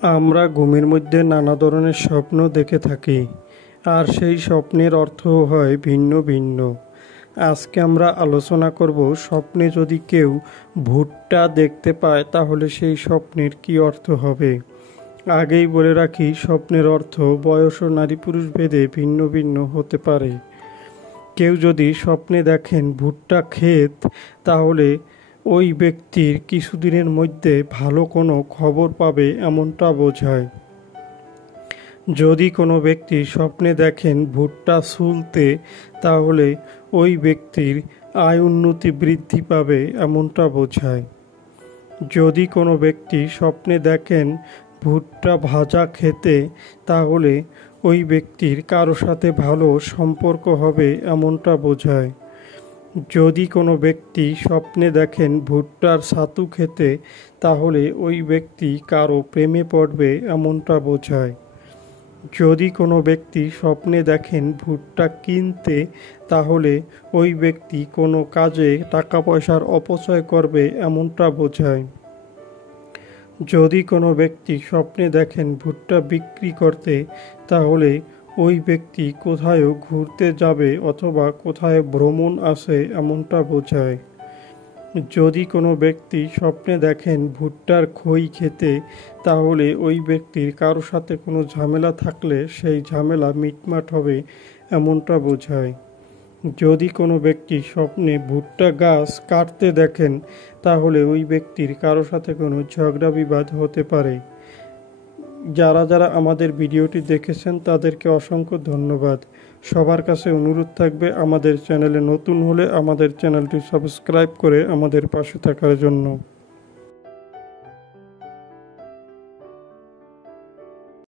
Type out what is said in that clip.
আমরা ঘুমের মধ্যে নানা ধরনের স্বপ্ন দেখে থাকি, আর সেই স্বপ্নের অর্থও হয় ভিন্ন ভিন্ন। আজকে আমরা আলোচনা করব, স্বপ্নে যদি কেউ ভূতটা দেখতে পায় তাহলে সেই স্বপ্নের কি অর্থ হবে। আগেই বলে রাখি, স্বপ্নের অর্থ বয়স ও নারী পুরুষ ভেদে ভিন্ন ভিন্ন হতে পারে। কেউ যদি স্বপ্নে দেখেন ভুট্টা ক্ষেত, তাহলে ওই ব্যক্তির কিছুদিনের মধ্যে ভালো কোনো খবর পাবে এমনটা বোঝায়। যদি কোনো ব্যক্তি স্বপ্নে দেখেন ভুট্টা ছুলতে, তাহলে ওই ব্যক্তির আয় উন্নতি বৃদ্ধি পাবে এমনটা বোঝায়। যদি কোনো ব্যক্তি স্বপ্নে দেখেন ভুট্টা ভাজা খেতে, তাহলে ওই ব্যক্তির কারো সাথে ভালো সম্পর্ক হবে এমনটা বোঝায়। যদি কোনো ব্যক্তি স্বপ্নে দেখেন ভুট্টার ছাতু খেতে, তাহলে ওই ব্যক্তি কারো প্রেমে পড়বে এমনটা বোঝায়। যদি কোনো ব্যক্তি স্বপ্নে দেখেন ভুট্টা কিনতে, তাহলে ওই ব্যক্তি কোনো কাজে টাকা পয়সার অপচয় করবে এমনটা বোঝায়। যদি কোনো ব্যক্তি স্বপ্নে দেখেন ভুট্টা বিক্রি করতে, তাহলে ওই ব্যক্তি কোথাও ঘুরতে যাবে অথবা কোথায় ভ্রমণ আছে এমনটা বোঝায়। যদি কোনো ব্যক্তি স্বপ্নে দেখেন ভুট্টার খই খেতে, তাহলে ওই ব্যক্তির কারো সাথে কোনো ঝামেলা থাকলে সেই ঝামেলা মিটমাট হবে এমনটা বোঝায়। যদি কোনো ব্যক্তি স্বপ্নে ভুট্টা গাছ কাটতে দেখেন, তাহলে ওই ব্যক্তির কারো সাথে কোনো ঝগড়া বিবাদ হতে পারে। যারা যারা আমাদের ভিডিওটি দেখেছেন তাদেরকে অসংখ্য ধন্যবাদ। সবার কাছে অনুরোধ থাকবে, আমাদের চ্যানেলে নতুন হলে আমাদের চ্যানেলটি সাবস্ক্রাইব করে আমাদের পাশে থাকার জন্য।